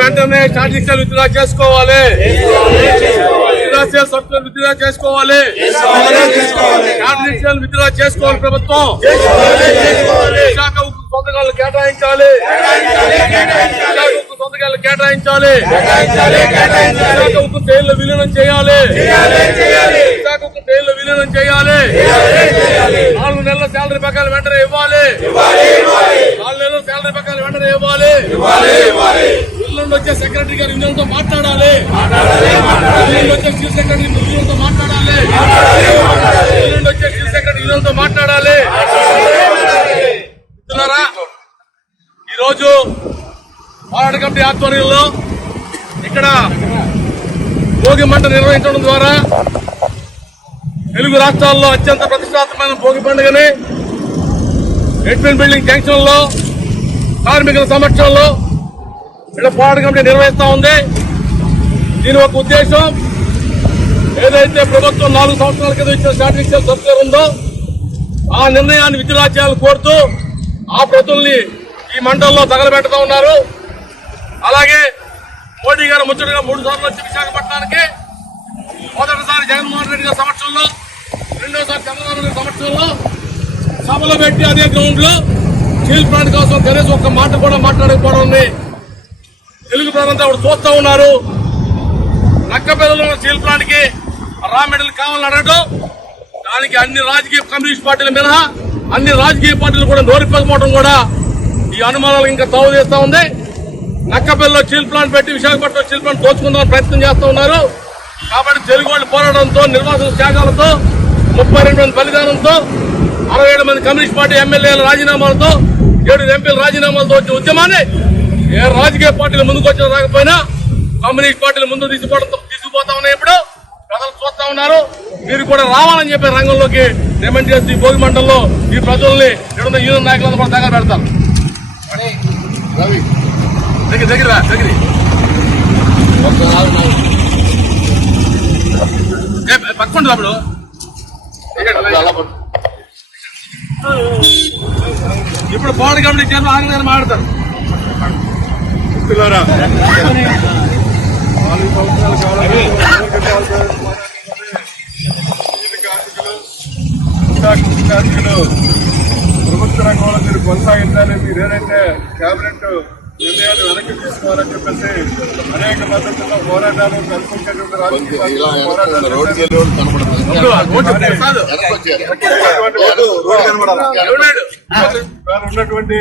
వెంటనే statistical withdraw చేసుకోవాలి. Industrial withdraw చేసుకోవాలి. స్టాటిస్టికల్ విత్డ్రా చేసుకోవాలి ప్రభుత్వం. విశాఖ ఉక్కు సొంతకాలు కేటాయించాలి. సొంతకాలు కేటాయించాలి. విశాఖ ఉక్కు తేళ్ళు విలీనం చేయాలి. విశాఖ ఉక్కు తేళ్ళు విలీనం చేయాలి. నాలుగు నెలల శాలరీ పక్కన వెంటనే ఇవ్వాలి. నాలుగు నెలల శాలరీ ప్రకారం వెంటనే ఇవ్వాలి. ఎల్లుండి వచ్చే సెక్రటరీ గారు యూనియన్తో మాట్లాడాలి. ఎల్లుండి వచ్చే చీఫ్ సెక్రటరీ మాట్లాడాలి. వచ్చే చీఫ్ సెక్రటరీ యూనియన్తో మాట్లాడాలి. మిత్రులారా, ఈరోజు పోరాట కమిటీ ఆధ్వర్యంలో ఇక్కడ భోగి మంట నిర్వహించడం ద్వారా తెలుగు రాష్ట్రాల్లో అత్యంత ప్రతిష్టాత్మకమైన భోగి పండుగని ఎడ్మిన్ బిల్డింగ్ జంక్షన్లో కార్మికుల సమక్షంలో ఇక్కడ పోరాట కమిటీ నిర్వహిస్తూ ఉంది. దీని ఒక ఉద్దేశం ఏదైతే ప్రభుత్వం నాలుగు సంవత్సరాల క్రితం ఇచ్చిన స్టాటిస్టికల్ సర్కులర్ ఉందో ఆ నిర్ణయాన్ని విత్డ్రా చేయాలని కోరుతూ ఆ ప్రతుల్ని ఈ మండలంలో తగలబెడతా ఉన్నారు. అలాగే మోడీ గారు ముచ్చటగా మూడు సార్లు వచ్చి విశాఖపట్నానికి మొదటిసారి జగన్మోహన్ రెడ్డి గారి సమక్షంలో రెండోసారి చంద్రబాబు నాయుడు గారి సమక్షంలో సభలో పెట్టి అదే గ్రౌండ్లో స్టీల్ ప్లాంట్ కోసం కనీసం ఒక్క మాట కూడా మాట్లాడకపోవడం తెలుగు ప్రజలంతా ఇప్పుడు చూస్తా ఉన్నారు. నక్కపల్లిలో స్టీల్ ప్లాంట్కి రా మెడల్ కావాలని అడగడం దానికి అన్ని రాజకీయ కమ్యూనిస్ట్ పార్టీల మినహా అన్ని రాజకీయ పార్టీలు కూడా నోరిపోకపోవడం కూడా ఈ అనుమానాలు ఇంకా తావు చేస్తూ ఉంది. నక్కపల్లిలో స్టీల్ ప్లాంట్ పెట్టి విశాఖపట్నం స్టీల్ ప్లాంట్ దోచుకుందామని ప్రయత్నం చేస్తూ ఉన్నారు. కాబట్టి తెలుగు వాళ్ళు పోరాడంతో నిర్వాసన త్యాగాలతో ముప్పై రెండు మంది బలిదానంతో అరవై ఏడు మంది కమ్యూనిస్ట్ పార్టీ ఎమ్మెల్యేల రాజీనామాలతో ఏడు ఎంపీల రాజీనామాలతో వచ్చే ఉద్యమాన్ని ఏ రాజకీయ పార్టీలు ముందుకు వచ్చిన రాకపోయినా కమ్యూనిస్ట్ పార్టీలు ముందు తీసుకుపోవడం తీసుకుపోతా ఉన్నాయి ఇప్పుడు. ప్రజలు చూస్తా ఉన్నారు. మీరు కూడా రావాలని చెప్పి రంగంలోకి డిమాండ్ చేసి ఈ భోగి మండలంలో ఈ ప్రజల్ని ఇక్కడ యూనియన్ నాయకులంతా కూడా దగ్గర పెడతారు. దగ్గర దగ్గర పట్టుకోండి అప్పుడు ఇప్పుడు. పవన్ కమిటీ చైర్మన్ ఆయన గారు మాట్లాడతారు. మిత్రులారా, నాలుగు సంవత్సరాల కార్మికులు, ప్రభుత్వ రంగంలో మీరు కొనసాగించాలి. మీరు ఏదైతే కేబినెట్ నిర్ణయాలు వెనక్కి తీసుకోవాలని చెప్పేసి అనేక పద్ధతుల్లో పోరాటాలు కలుపుకునేటువంటి రాజకీయ ఉన్నటువంటి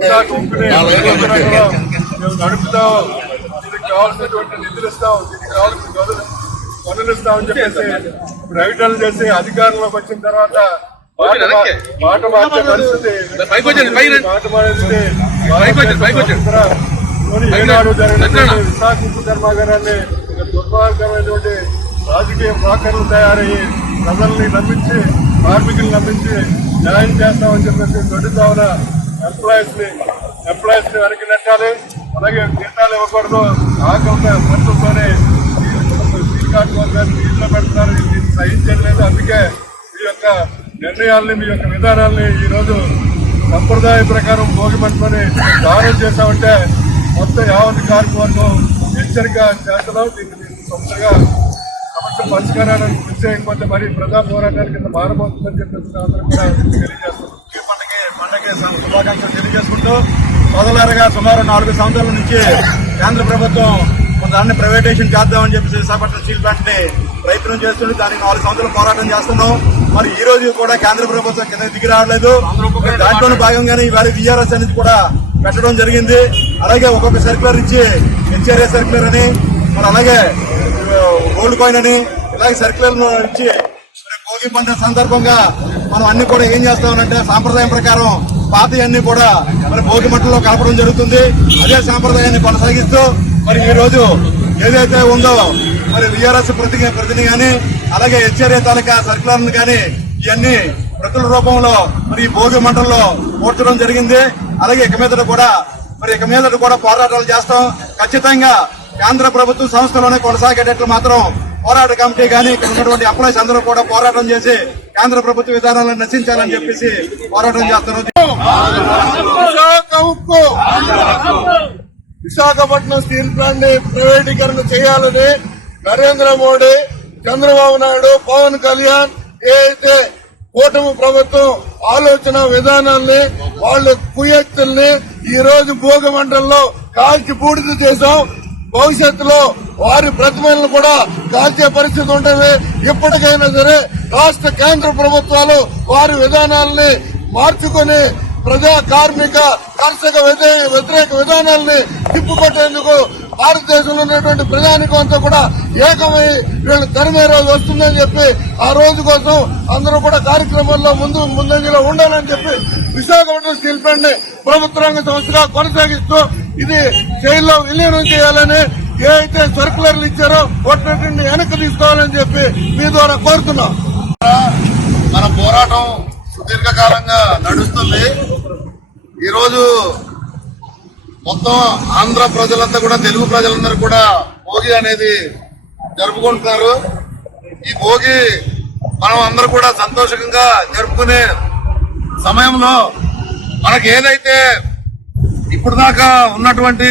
ఇది మేము నడుపుతాం దీనికి కావాల్సినటువంటి నిధులు ఇస్తాం దీనికి కావాల్సిన పనులు ఇస్తామని చెప్పేసి ప్రకటనలు చేసి అధికారంలోకి వచ్చిన తర్వాత మాట మాట మార్చే పరిస్థితి మాట మారేది పైకి జరిగినటువంటి విశాఖ కర్మాగారాన్ని దుర్మార్గమైనటువంటి రాజకీయ ప్రాకర్లు తయారయ్యి ప్రజల్ని నమ్మించి కార్మికులు నమ్మించి న్యాయం చేస్తామని చెప్పేసి దొడ్డుతావున ఎంప్లాయీస్ని ఎంప్లాయీస్ని వెనక్కి నెట్టాలి. అలాగే జీతాలు ఇవ్వకూడదు. ఆకలితో ఖర్చుతోనే స్టీల్ పెడుతున్నారు. ఇది సహించేది లేదు అందుకే మీ యొక్క నిర్ణయాల్ని మీ యొక్క విధానాల్ని ఈరోజు సంప్రదాయ ప్రకారం భోగి పట్టుకొని దానం చేశామంటే మొత్తం యావత్ కార్యక్రమం హెచ్చరిక చేస్తున్నాం. దీన్ని సొంతగా సమస్య పరిష్కారానికి కృషి చేయకపోతే మరి ప్రజా పోరాటానికి కింద మారబోతుందని చెప్పేసి అందరూ కూడా తెలియజేస్తున్నాం ఈ పండగ పండగ శుభాకాంక్షలు తెలియజేసుకుంటూ మొదలరగా సుమారు నాలుగు సంవత్సరాల నుంచి కేంద్ర ప్రభుత్వం దాన్ని ప్రైవేటైజేషన్ చేద్దామని చెప్పి విశాఖపట్నం స్టీల్ ప్లాంట్ని ప్రయత్నం చేస్తుంది. దానికి నాలుగు సంవత్సరాలు పోరాటం చేస్తున్నాం. మరి ఈ రోజు కూడా కేంద్ర ప్రభుత్వం కింద దిగి రావట్లేదు. దాంట్లో భాగంగానే ఈవేళ విఆర్ఎస్ అనేది కూడా పెట్టడం జరిగింది. అలాగే ఒక్కొక్క సర్క్యులర్ ఇచ్చి హెచ్ఆర్ఏ సర్క్యులర్ అని మరి అలాగే గోల్డ్ కాయిన్ అని ఇలాగే సర్క్యులర్ ఇచ్చి భోగి పండుగ సందర్భంగా మనం అన్ని కూడా ఏం చేస్తామనంటే సాంప్రదాయం ప్రకారం పాత కూడా మరి భోగి మంటల్లో కలపడం జరుగుతుంది. అదే సాంప్రదాయాన్ని కొనసాగిస్తూ మరి ఈ రోజు ఏదైతే ఉందో మరి విఆర్ఎస్ ప్రతి ప్రతిని కానీ అలాగే హెచ్ఆర్ఏ తాలూకా సర్కులర్ని కానీ ఇవన్నీ ప్రతుల రూపంలో మరి ఈ భోగి మంటల్లో కూర్చడం జరిగింది. అలాగే ఇక మీదట కూడా మరి ఇక మీదట కూడా పోరాటాలు చేస్తాం. ఖచ్చితంగా కేంద్ర ప్రభుత్వ సంస్థలోనే కొనసాగేటట్లు మాత్రం పోరాట కమిటీ కానీ ఇక్కడ ఉన్నటువంటి అప్లైస్ అందరూ కూడా పోరాటం చేసి కేంద్ర ప్రభుత్వ విధానాలను నశించాలని చెప్పేసి పోరాటం చేస్తున్నారు. విశాఖపట్నం స్టీల్ ప్లాంట్ని ప్రైవేటీకరణ చేయాలని నరేంద్ర మోడీ చంద్రబాబు నాయుడు పవన్ కళ్యాణ్ ఏదైతే అయితే కూటమి ప్రభుత్వం ఆలోచన విధానాల్ని వాళ్ళ కుయక్తుల్ని ఈ రోజు భోగమండల్లో కాల్చి బూడిద చేశాం. భవిష్యత్తులో వారి ప్రతిమలను కూడా కాల్చే పరిస్థితి ఉంటుంది. ఇప్పటికైనా సరే రాష్ట్ర కేంద్ర ప్రభుత్వాలు వారి విధానాలని మార్చుకొని ప్రజా కార్మిక కర్షక వ్యతిరేక వ్యతిరేక విధానాల్ని తిప్పుకొట్టేందుకు భారతదేశంలో ఉన్నటువంటి ప్రజానికం అంతా కూడా ఏకమై వీళ్ళు తరిమే రోజు వస్తుందని చెప్పి ఆ రోజు కోసం అందరూ కూడా కార్యక్రమాల్లో ముందు ముందంజలో ఉండాలని చెప్పి విశాఖపట్నం స్టీల్ ప్లాంట్ని ప్రభుత్వ రంగ సంస్థగా కొనసాగిస్తూ ఇది జైల్లో విలీనం చేయాలని ఏ అయితే సర్కులర్లు ఇచ్చారో వాటిని వెనక్కి తీసుకోవాలని చెప్పి మీ ద్వారా కోరుతున్నాం. మన పోరాటం సుదీర్ఘకాలంగా నడుస్తుంది. ఈరోజు మొత్తం ఆంధ్ర ప్రజలంతా కూడా తెలుగు ప్రజలందరూ కూడా భోగి అనేది జరుపుకుంటున్నారు. ఈ భోగి మనం అందరూ కూడా సంతోషంగా జరుపుకునే సమయంలో మనకి ఏదైతే ఇప్పుడు దాకా ఉన్నటువంటి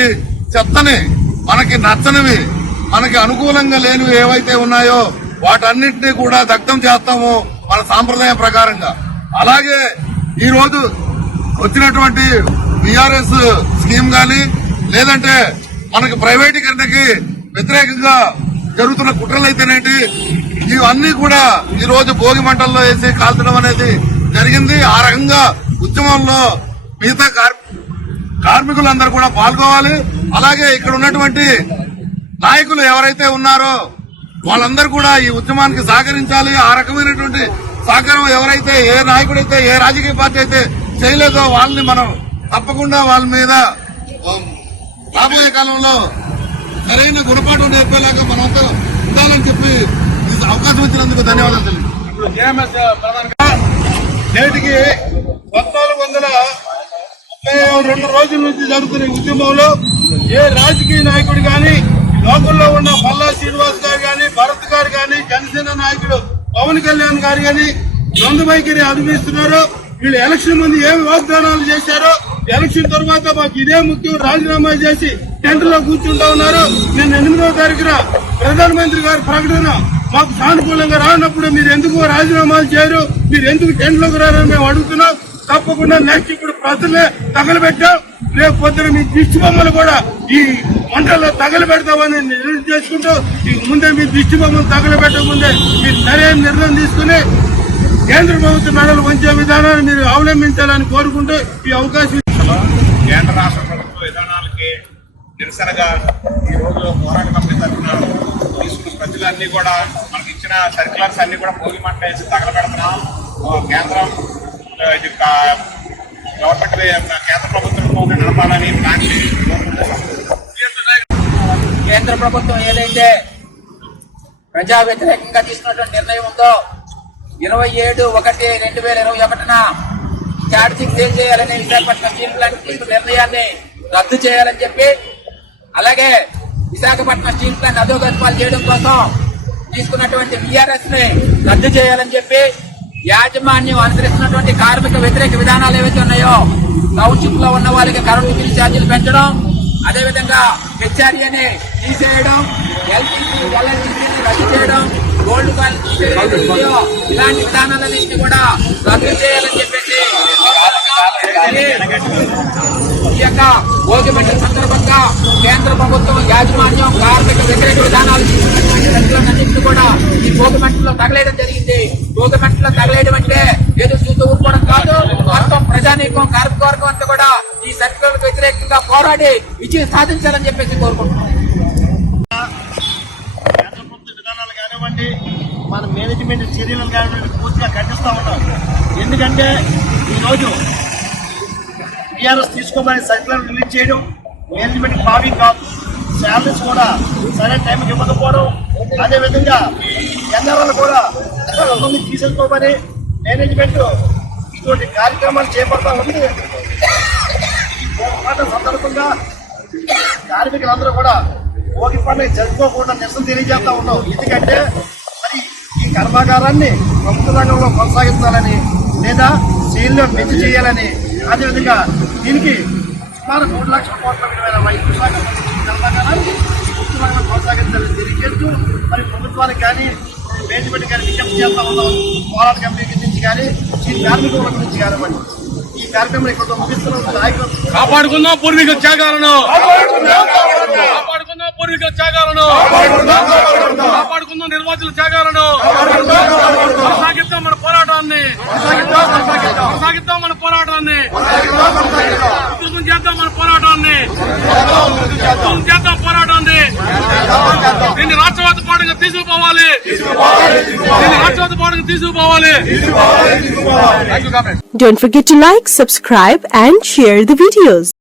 చెత్తని మనకి నచ్చనివి మనకి అనుకూలంగా లేనివి ఏవైతే ఉన్నాయో వాటన్నింటినీ కూడా దగ్ధం చేస్తాము మన సాంప్రదాయం ప్రకారంగా. అలాగే ఈరోజు వచ్చినటువంటి బిఆర్ఎస్ స్కీమ్ కానీ లేదంటే మనకి ప్రైవేటీకరణకి వ్యతిరేకంగా జరుగుతున్న కుట్రలు అయితేనేంటి ఇవన్నీ కూడా ఈ రోజు భోగి మంటల్లో వేసి కాల్చడం అనేది జరిగింది. ఆ రకంగా ఉద్యమంలో మిగతా కార్మికులందరూ కూడా పాల్గొవాలి. అలాగే ఇక్కడ ఉన్నటువంటి నాయకులు ఎవరైతే ఉన్నారో వాళ్ళందరూ కూడా ఈ ఉద్యమానికి సహకరించాలి. ఆ రకమైనటువంటి సహకారం ఎవరైతే ఏ నాయకుడైతే ఏ రాజకీయ పార్టీ అయితే చేయలేదో వాళ్ళని మనం తప్పకుండా వాళ్ళ మీద రాబోయే కాలంలో సరైన గుణపాఠం నేర్పేలాగా మనంతా ఉండాలని చెప్పి అవకాశం ఇచ్చినందుకు ధన్యవాదాలు నేటికి పద్నాలుగు వందల ముప్పై రెండు రోజుల నుంచి జరుగుతున్న ఉద్యమంలో ఏ రాజకీయ నాయకుడు కానీ లోకల్లో ఉన్న పల్లా శ్రీనివాస్ గారు కానీ భరత్ గారు కానీ జనసేన నాయకుడు పవన్ కళ్యాణ్ గారు కానీ ద్వంద్వ వైఖరి అనుభవిస్తున్నారు వీళ్ళు ఎలక్షన్ ముందు ఏమి వాగ్దానాలు చేశారో ఎలక్షన్ తర్వాత మాకు ఇదే ముఖ్యం. రాజీనామా చేసి టెంట్లో కూర్చుంటా ఉన్నారు. నేను ఎనిమిదవ తారీఖున ప్రధానమంత్రి గారి ప్రకటన మాకు సానుకూలంగా రానప్పుడు మీరు ఎందుకు రాజీనామాలు చేయరు? మీరు ఎందుకు టెంట్లోకి రారని మేము అడుగుతున్నాం. తప్పకుండా నెక్స్ట్ ఇప్పుడు ప్రజలే తగలబెట్టాం. రేపు పొద్దున మీ దిష్టి బొమ్మలు కూడా ఈ మంటల్లో తగలబెడతామని నిర్ణయం చేసుకుంటూ ఈ ముందే మీ దిష్టి బొమ్మలు తగలబెట్టక ముందే మీరు సరైన నిర్ణయం తీసుకుని కేంద్ర ప్రభుత్వ మెడలు వంచే విధానాన్ని మీరు అవలంబించాలని కోరుకుంటూ ఈ అవకాశం కేంద్ర రాష్ట్ర ప్రభుత్వ విధానాలకి నిరసనగా ఈ పోరాట కమిటీ తరఫున తీసుకున్న ప్రజలన్నీ కూడా మనకి ఇచ్చిన సర్క్యులర్స్ అన్ని కూడా భోగి మంట వేసి తగలబెడుతున్నాం. కేంద్రం ఇది గవర్నమెంట్ కేంద్ర ప్రభుత్వంతో నడపాలని ప్లాన్ కేంద్ర ప్రభుత్వం ఏదైతే ప్రజా వ్యతిరేకంగా తీసుకున్నటువంటి నిర్ణయం ఉందో ఇరవై ఏడు ఒకటి రెండు వేల ఇరవై ఒకటిన charging sale Visakhapatnam steel plant తీసుకున్న నిర్ణయాన్ని రద్దు చేయాలని చెప్పి అలాగే విశాఖపట్నం స్టీల్ ప్లాంట్ అధోగతిపాలు చేయడం కోసం తీసుకున్నటువంటి విఆర్ఎస్ని రద్దు చేయాలని చెప్పి యాజమాన్యం అనుసరిస్తున్నటువంటి కార్మిక వ్యతిరేక విధానాలు ఏవైతే ఉన్నాయో టౌన్షిప్లో ఉన్న వాళ్ళకి కరెంటు బిల్ ఛార్జీలు పెంచడం అదేవిధంగా హెచ్ఆర్ఏని తీసేయడం ఎల్టీసీ ఎల్ఎల్టీసీని రద్దు చేయడం గోల్డ్ ఇలాంటి విధానాలన్నింటినీ కూడా రద్దు చేయాలని చెప్పేసి ఈ యొక్క భోగి సందర్భంగా కేంద్ర ప్రభుత్వం యాజమాన్యం కార్మిక వ్యతిరేక విధానాలు చర్యలన్నింటినీ కూడా ఈ భోగి మంటలో తగలేయడం జరిగింది. భోగి మంటలో తగలేయడం అంటే ఏదో చూస్తూ ఊరుకోవడం కాదు. మొత్తం ప్రజానీకం కార్మిక వర్గం అంతా కూడా ఈ సర్కులకు వ్యతిరేకంగా పోరాడి విజయం సాధించాలని చెప్పేసి కోరుకుంటున్నాం. మేనేజ్మెంట్ చర్యలను కానీ పూర్తిగా ఖండిస్తూ ఉన్నాం. ఎందుకంటే ఈరోజు టీఆర్ఎస్ తీసుకోమని సర్కులర్ రిలీజ్ చేయడం మేనేజ్మెంట్ ఫాలోయింగ్ కాదు. శాలరీస్ కూడా సరైన టైంకి ఇవ్వకపోవడం అదేవిధంగా ఎన్ఆర్ఎల్ కూడా కొంతమంది తీసేసుకోమని మేనేజ్మెంట్ ఇటువంటి కార్యక్రమాలు చేపడతా ఉంది. పోరాట సందర్భంగా కార్మికులందరూ కూడా భోగి పండుగ జరుపుకోకుండా నిరసన తెలియజేస్తా ఉన్నాం. ఎందుకంటే కర్మాగారాన్ని ప్రభుత్వ రంగంలో కొనసాగించాలని లేదా సీల్లో పెంచి చేయాలని అదేవిధంగా దీనికి సుమారు మూడు లక్షల కోట్ల విలువైన వైద్య శాఖ విజయవంతంగా కొనసాగించాలని తెలియజేస్తూ మరి ప్రభుత్వానికి కానీ మేనేజ్మెంట్ కానీ విజ్ఞప్తి చేస్తా ఉన్నాం. పోరాట కమిటీ నుంచి కానీ ఈ కార్మికుల నుంచి కానివ్వండి ఈ కార్యక్రమం ఇక్కడ ముగిస్తున్న నాయకులు కాపాడుకుందాం పూర్వీకుల త్యాగాలను. పూర్వీకుల త్యాగాలను కాపాడుకుందాం నిర్వాచుల త్యాగాలను కొనసాగిద్దాం మన పోరాటాన్ని. కొనసాగిద్దాం మన పోరాటాన్ని. ఉధృతం చేద్దాం మన పోరాటాన్ని. ఉధృతం చేద్దాం పోరాటాన్ని. దీన్ని రాష్ట్రవాద పాటగా తీసుకుపోవాలి. దీన్ని రాష్ట్రవాద పాటగా తీసుకుపోవాలి. Don't forget to like, subscribe and share the videos.